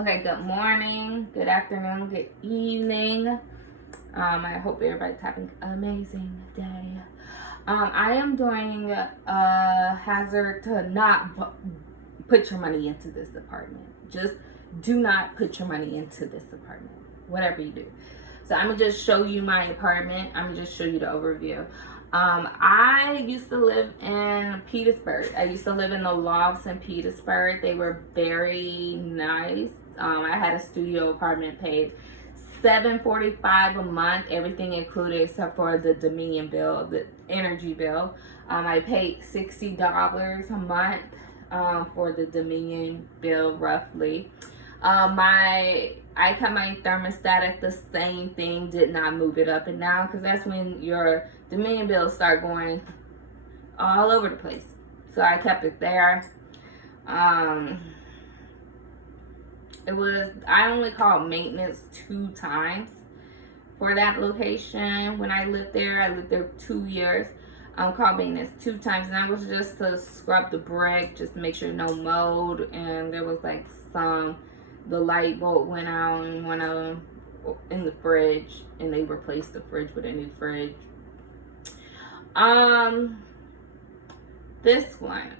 Okay, good morning, good afternoon, good evening. I hope everybody's having an amazing day. I am doing a hazard to not put your money into this apartment. Just do not put your money into this apartment, whatever you do. So I'm gonna just show you my apartment. I'm gonna just show you the overview. I used to live in Petersburg. I used to live in the lofts in Petersburg. They were very nice. I had a studio apartment, paid $745 a month, everything included except for the Dominion bill, the energy bill. I paid $60 a month for the Dominion bill, roughly. I kept my thermostat at the same thing, did not move it up and down, because that's when your Dominion bills start going all over the place. So I kept it there. I only called maintenance 2 times for that location. When I lived there 2 years. Called maintenance 2 times, and that was just to scrub the brick, just to make sure no mold, and there was like the light bulb went out in one of them in the fridge, and they replaced the fridge with a new fridge. This one.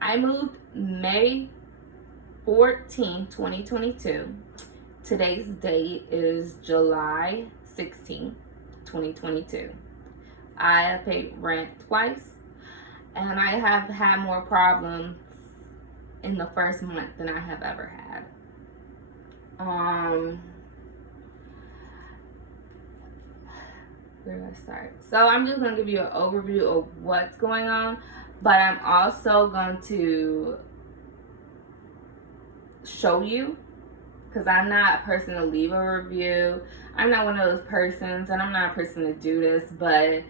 I moved May 14, 2022. Today's date is July 16, 2022. I have paid rent twice, and I have had more problems in the first month than I have ever had. Where do I start? So I'm just going to give you an overview of what's going on, but I'm also going to show you, because I'm not a person to leave a review. I'm not one of those persons, and I'm not a person to do this, but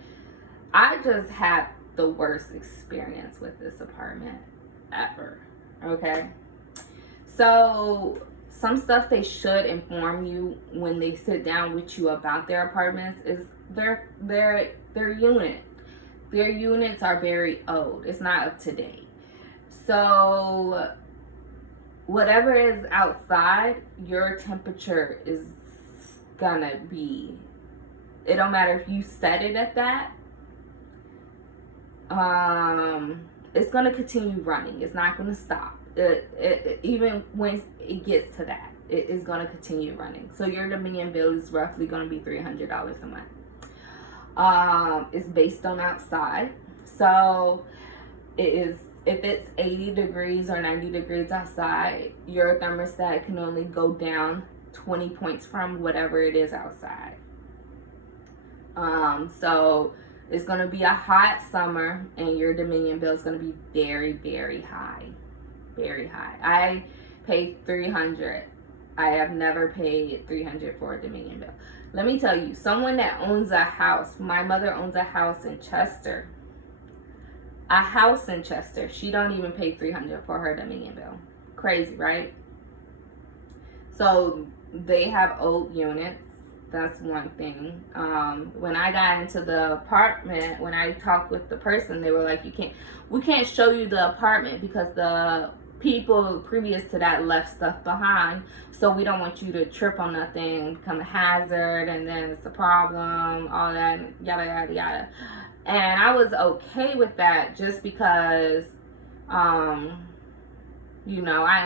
I just had the worst experience with this apartment ever. Okay? So some stuff they should inform you when they sit down with you about their apartments is their unit. Their units are very old. It's not up to date. So whatever is outside, your temperature is gonna be, it don't matter if you set it at that, it's gonna continue running. It's not gonna stop. Even when it gets to that, it is gonna continue running. So your Dominion bill is roughly gonna be $300 a month. It's based on outside. So it is, if it's 80 degrees or 90 degrees outside, your thermostat can only go down 20 points from whatever it is outside. So it's going to be a hot summer, and your Dominion bill is going to be very, very high. Very high. I paid $300. I have never paid $300 for a Dominion bill. Let me tell you, someone that owns a house, my mother owns a house in Chester. She don't even pay $300 for her Dominion bill. Crazy, right? So they have old units. That's one thing. When I got into the apartment, when I talked with the person, they were like, we can't show you the apartment because the people previous to that left stuff behind, so we don't want you to trip on nothing, become a hazard, and then it's a problem, all that, yada yada yada. And I was okay with that, just because I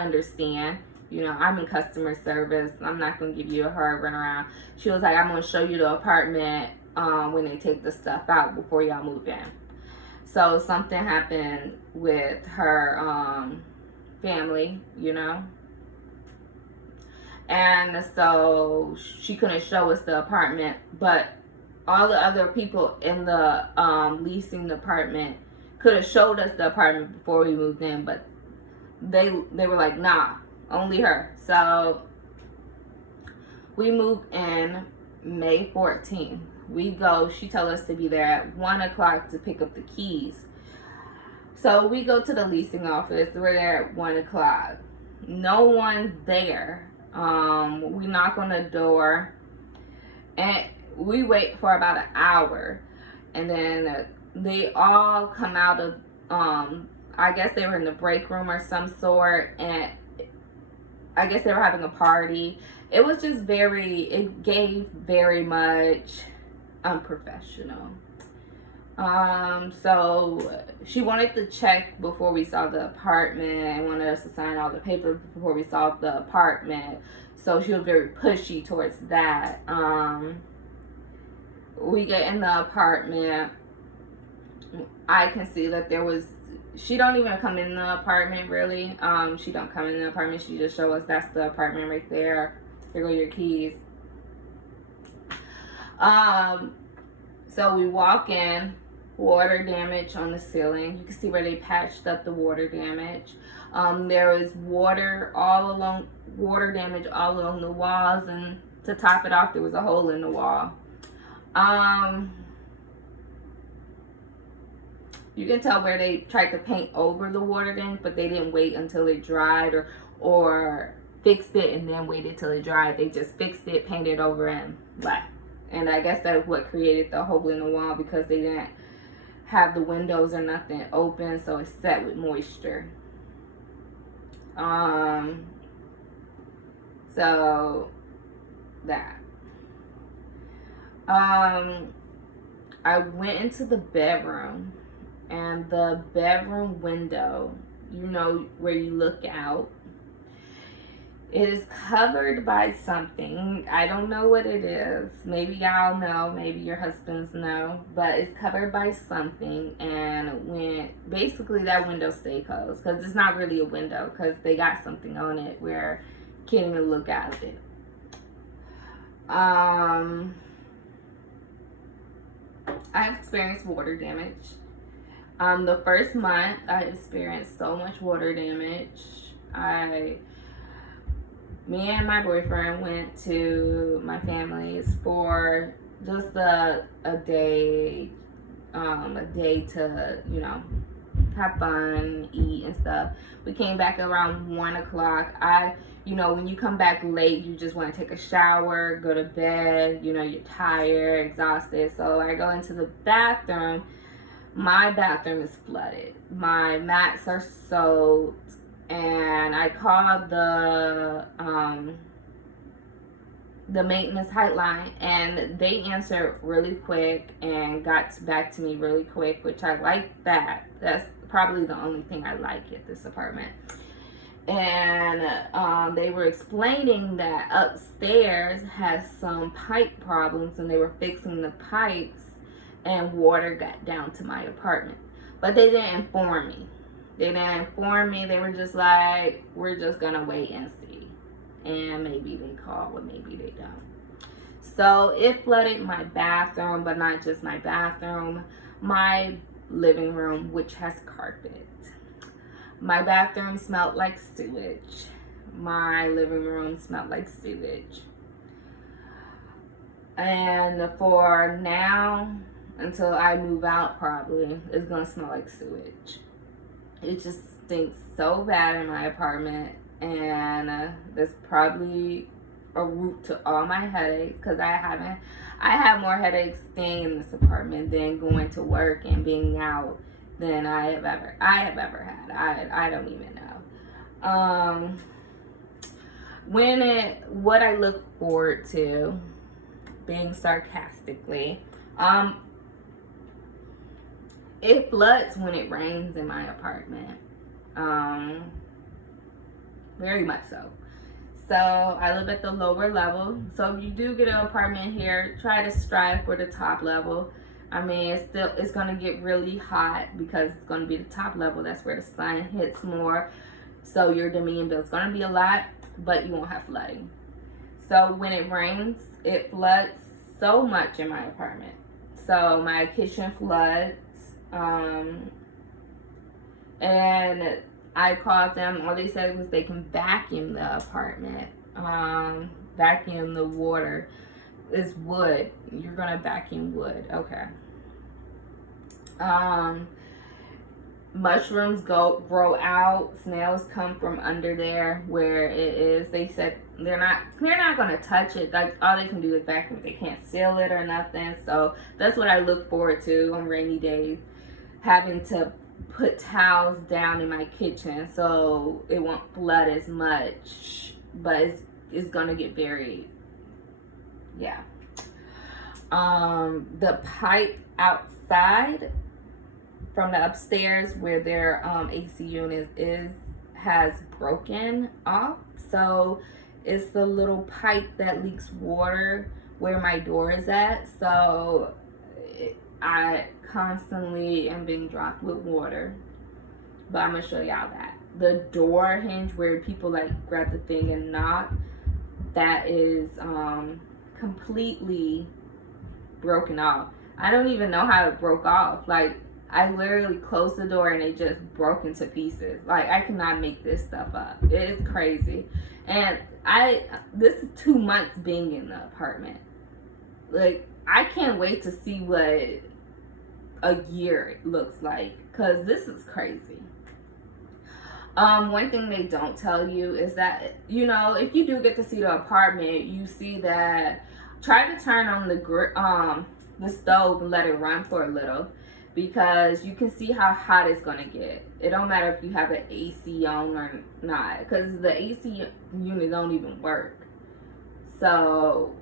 understand. I'm in customer service. I'm not going to give you a hard runaround. She was like, I'm going to show you the apartment when they take the stuff out before y'all move in. So something happened with her family, and so she couldn't show us the apartment, but all the other people in the leasing department could have showed us the apartment before we moved in, but they were like, nah, only her. So we moved in May 14th. She told us to be there at 1 o'clock to pick up the keys. So we go to the leasing office. We're there at 1 o'clock. No one's there. We knock on the door, and we wait for about an hour, and then they all come out of I guess they were in the break room or some sort, and I guess they were having a party. It was just it gave very much unprofessional. So she wanted to check before we saw the apartment and wanted us to sign all the papers before we saw the apartment. So she was very pushy towards that. We get in the apartment. I can see that she don't even come in the apartment really. She don't come in the apartment. She just show us that's the apartment right there. Here go your keys. So we walk in. Water damage on the ceiling. You can see where they patched up the water damage. There was water damage all along the walls, and to top it off, there was a hole in the wall. You can tell where they tried to paint over the water damage, but they didn't wait until it dried or fixed it and then waited till it dried. They just fixed it, painted over, and left. And I guess that's what created the hole in the wall, because they didn't have the windows or nothing open, so it's set with moisture. So that. I went into the bedroom, and the bedroom window, you know, where you look out, it is covered by something. I don't know what it is. Maybe y'all know. Maybe your husbands know. But it's covered by something. And when basically that window stay closed, because it's not really a window, because they got something on it where you can't even look out of it. I've experienced water damage. The first month I experienced so much water damage. Me and my boyfriend went to my family's for just a day to, you know, have fun, eat and stuff. We came back around 1 o'clock. You know, when you come back late, you just want to take a shower, go to bed, you know, you're tired, exhausted. So I go into the bathroom. My bathroom is flooded. My mats are soaked. And I called the maintenance hotline, and they answered really quick and got back to me really quick, which I like that. That's probably the only thing I like at this apartment. And they were explaining that upstairs has some pipe problems, and they were fixing the pipes, and water got down to my apartment. But they didn't inform me. They didn't inform me. They were just like, we're just going to wait and see. And maybe they call, or maybe they don't. So it flooded my bathroom, but not just my bathroom. My living room, which has carpet. My bathroom smelled like sewage. My living room smelled like sewage. And for now, until I move out probably, it's going to smell like sewage. It just stinks so bad in my apartment, and that's probably a root to all my headaches, because I have more headaches staying in this apartment than going to work and being out than I have ever had. I don't even know. What I look forward to, being sarcastically, it floods when it rains in my apartment. Very much so. So I live at the lower level. So if you do get an apartment here, try to strive for the top level. I mean, it's gonna get really hot because it's gonna be the top level. That's where the sun hits more. So your dominion bill is gonna be a lot, but you won't have flooding. So when it rains, it floods so much in my apartment. So my kitchen floods. And I called them. All they said was they can vacuum the apartment, vacuum the water. It's wood. You're gonna vacuum wood. Okay. Mushrooms grow out. Snails come from under there where it is. They said they're not gonna touch it. Like, all they can do is vacuum. They can't seal it or nothing. So that's what I look forward to on rainy days, having to put towels down in my kitchen so it won't flood as much, but it's gonna get very, yeah. The pipe outside from the upstairs where their AC unit is has broken off, so it's the little pipe that leaks water where my door is at, so I constantly am being dropped with water. But I'm gonna show y'all that. The door hinge where people like grab the thing and knock, that is completely broken off. I don't even know how it broke off. Like, I literally closed the door and it just broke into pieces. Like, I cannot make this stuff up. It is crazy. And this is 2 months being in the apartment. Like, I can't wait to see what a year looks like, because this is crazy. One thing they don't tell you is that, you know, if you do get to see the apartment, you see that try to turn on the stove and let it run for a little, because you can see how hot it's gonna get. It don't matter if you have an AC on or not, because the AC unit don't even work. So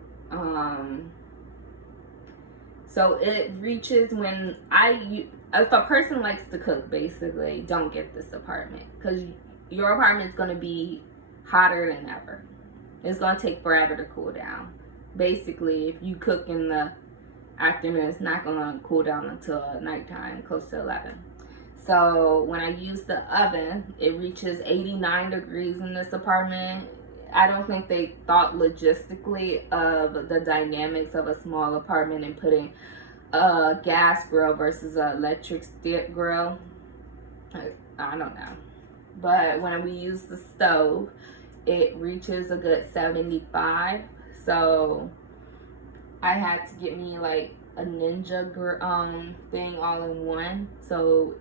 it reaches when if a person likes to cook, basically, don't get this apartment, because your apartment is going to be hotter than ever. It's going to take forever to cool down. Basically, if you cook in the afternoon, it's not going to cool down until nighttime, close to 11. So when I use the oven, it reaches 89 degrees in this apartment. I don't think they thought logistically of the dynamics of a small apartment and putting a gas grill versus an electric stick grill. I don't know. But when we use the stove, it reaches a good 75. So I had to get me like a Ninja thing all in one, so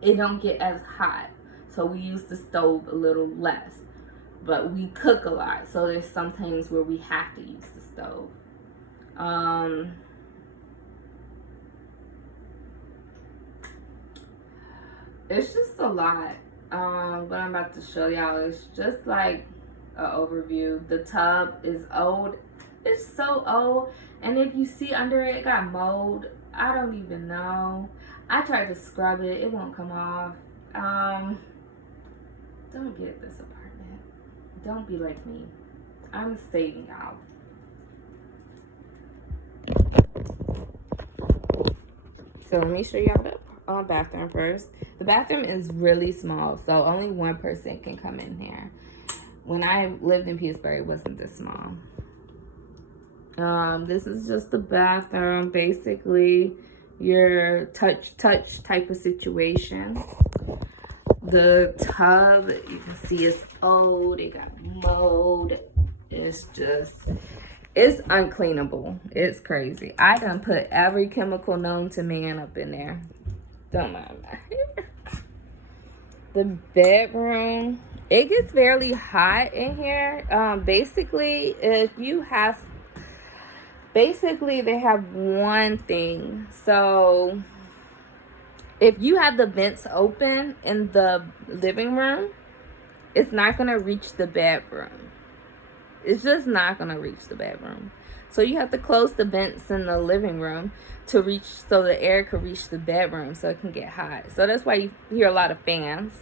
it don't get as hot. So we use the stove a little less. But we cook a lot, so there's some times where we have to use the stove. It's just a lot. But I'm about to show y'all. It's just like an overview. The tub is old. It's so old. And if you see under it, it got mold. I don't even know. I tried to scrub it. It won't come off. Don't get this apartment. Don't be like me. I'm saving y'all. So let me show y'all the bathroom first. The bathroom is really small, so only one person can come in here. When I lived in Pittsburgh, it wasn't this small. This is just the bathroom, basically your touch type of situation. The tub, you can see, it's old. It got mold. It's uncleanable. It's crazy. I done put every chemical known to man up in there. Don't mind my hair. The bedroom, it gets fairly hot in here. Basically, they have one thing. So if you have the vents open in the living room, it's not going to reach the bedroom. It's just not going to reach the bedroom. So you have to close the vents in the living room to reach, so the air can reach the bedroom so it can get hot. So that's why you hear a lot of fans.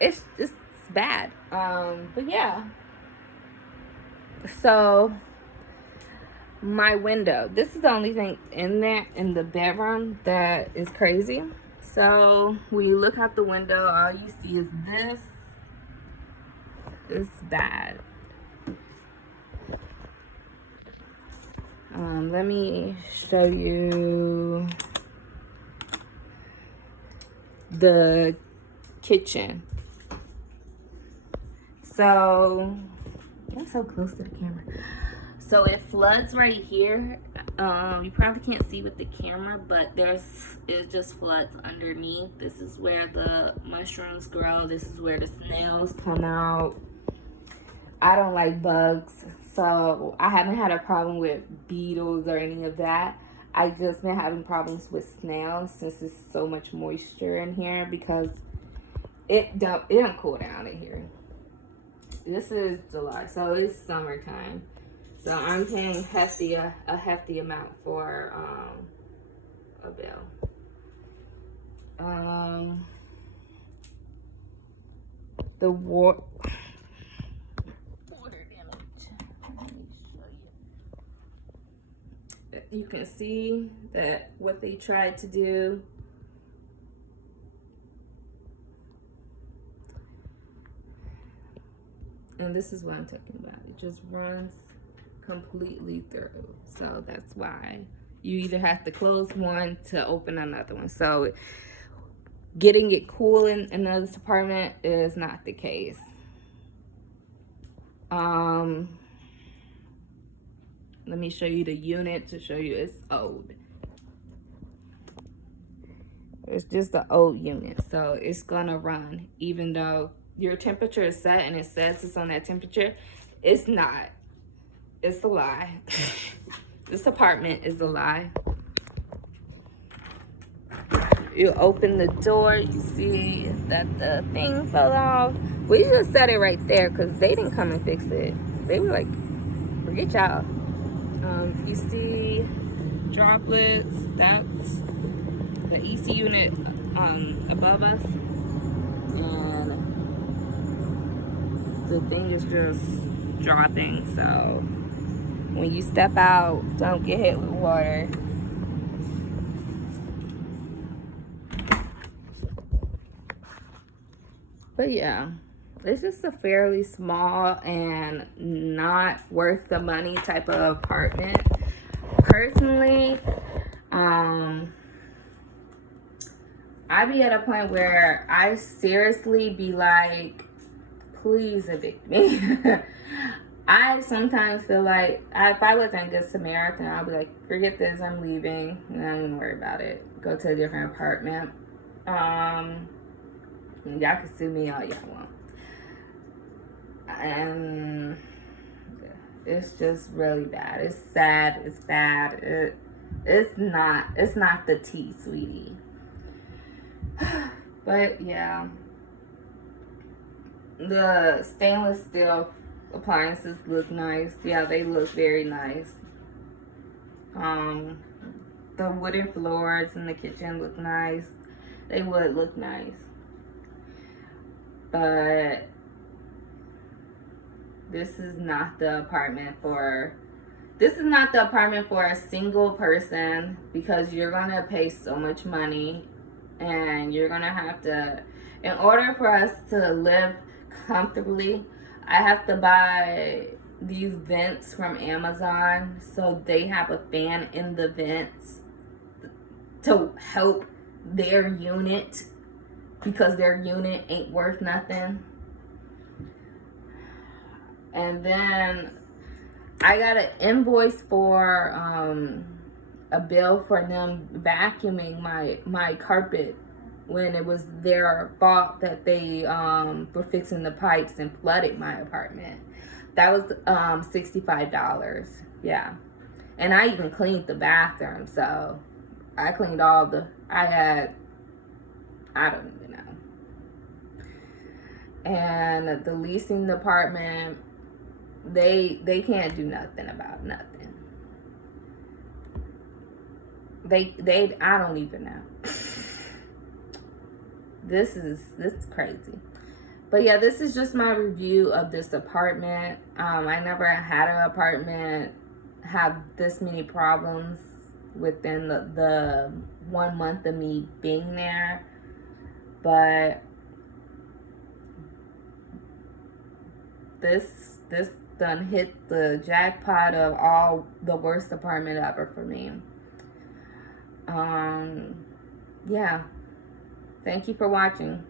It's bad. But yeah. So my window, this is the only thing in there in the bedroom that is crazy. So when you look out the window, all you see is this. It's bad. Let me show you the kitchen. So I'm so close to the camera. So it floods right here. You probably can't see with the camera, but it just floods underneath. This is where the mushrooms grow. This is where the snails come out. I don't like bugs, so I haven't had a problem with beetles or any of that. I just been having problems with snails since there's so much moisture in here because it don't cool down in here. This is July, so it's summertime. So I'm paying a hefty amount for a bill. The water damage. Let me show you. You can see that what they tried to do. And this is what I'm talking about. It just runs completely through. So that's why you either have to close one to open another one. So getting it cool in this apartment is not the case. Let me show you the unit to show you it's old. It's just an old unit, so it's gonna run even though your temperature is set and it says it's on that temperature. It's not. It's a lie. This apartment is a lie. You open the door, you see that the thing fell off. We just set it right there because they didn't come and fix it. They were like, forget y'all. You see droplets, that's the EC unit above us. And the thing is just dropping. So when you step out, don't get hit with water. But yeah, it's just a fairly small and not worth the money type of apartment. Personally, I be at a point where I seriously be like, please evict me. I sometimes feel like if I wasn't a good Samaritan, I'd be like, forget this, I'm leaving. I'm not even worry about it. Go to a different apartment. Y'all can sue me all y'all want. And it's just really bad. It's sad. It's bad. It's not the tea, sweetie. But yeah, the stainless steel appliances look nice. Yeah, they look very nice. The wooden floors in the kitchen look nice. They would look nice. But this is not the apartment for a single person, because you're gonna pay so much money and you're gonna have to, in order for us to live comfortably, I have to buy these vents from Amazon, so they have a fan in the vents to help their unit, because their unit ain't worth nothing. And then I got an invoice for a bill for them vacuuming my carpet when it was their fault that they were fixing the pipes and flooded my apartment. That was $65. Yeah. And I even cleaned the bathroom, so I cleaned I don't even know. And the leasing department, they can't do nothing about nothing. I don't even know. This is crazy. But yeah, this is just my review of this apartment. I never had an apartment have this many problems within the 1 month of me being there. But this done hit the jackpot of all the worst apartment ever for me. Yeah. Thank you for watching.